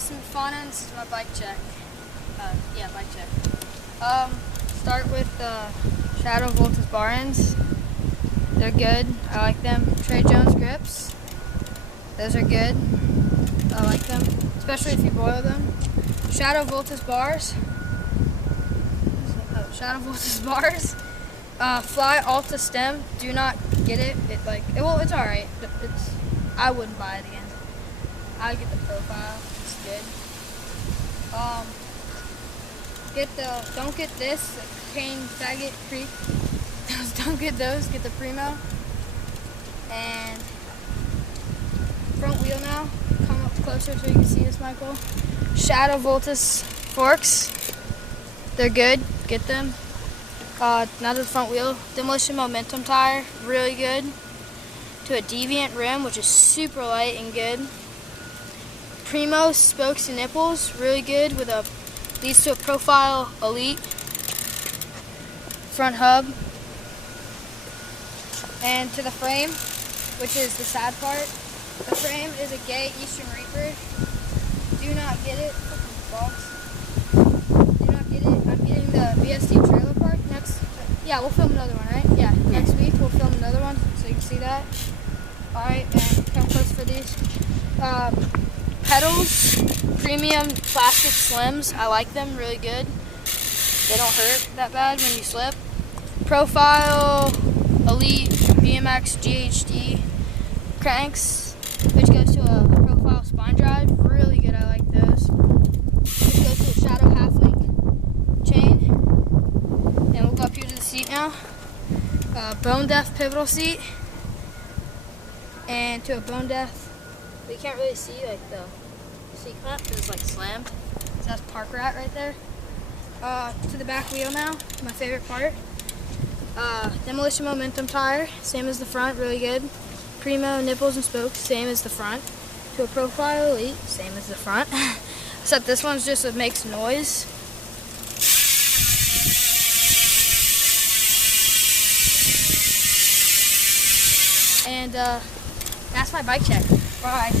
Austin Bufano, and this is my bike check. Bike check. Start with Shadow Volta's bar ends. They're good. I like them. Trey Jones grips. Those are good. I like them, especially if you boil them. Shadow Volta's bars. Shadow Volta's bars. Fly Alta stem. Do not get it. It's alright. I wouldn't buy it again. I get the profile. It's good. Don't get this Cane Faggot Creek. Don't get those. Get the Primo. And front wheel now. Come up closer so you can see this, Michael. Shadow Voltus forks. They're good. Get them. Now to the front wheel. Demolition Momentum tire. Really good. To a Deviant rim, which is super light and good. Primo spokes and nipples, really good, leads to a Profile Elite front hub. And to the frame, which is the sad part, the frame is a gay Eastern Reaper. Do not get it. Do not get it. I'm getting the BSD trailer park next. Yeah, we'll film another one, right? Yeah, next week we'll film another one so you can see that. Alright, and come close for these. Pedals, premium plastic slims. I like them, really good. They don't hurt that bad when you slip. Profile Elite BMX GHD cranks, which goes to a Profile spine drive. Really good, I like those. Which goes to a Shadow Half Link chain. And we'll go up here to the seat now. Bone Deaf pivotal seat. And to a Bone Deaf. But you can't really see the seat clamp because it's slammed. So that's Park Rat right there. To the back wheel now, my favorite part. Demolition Momentum tire, same as the front, really good. Primo nipples and spokes, same as the front. To a Profile Elite, same as the front. Except this one's just makes noise. And that's my bike check. Bye.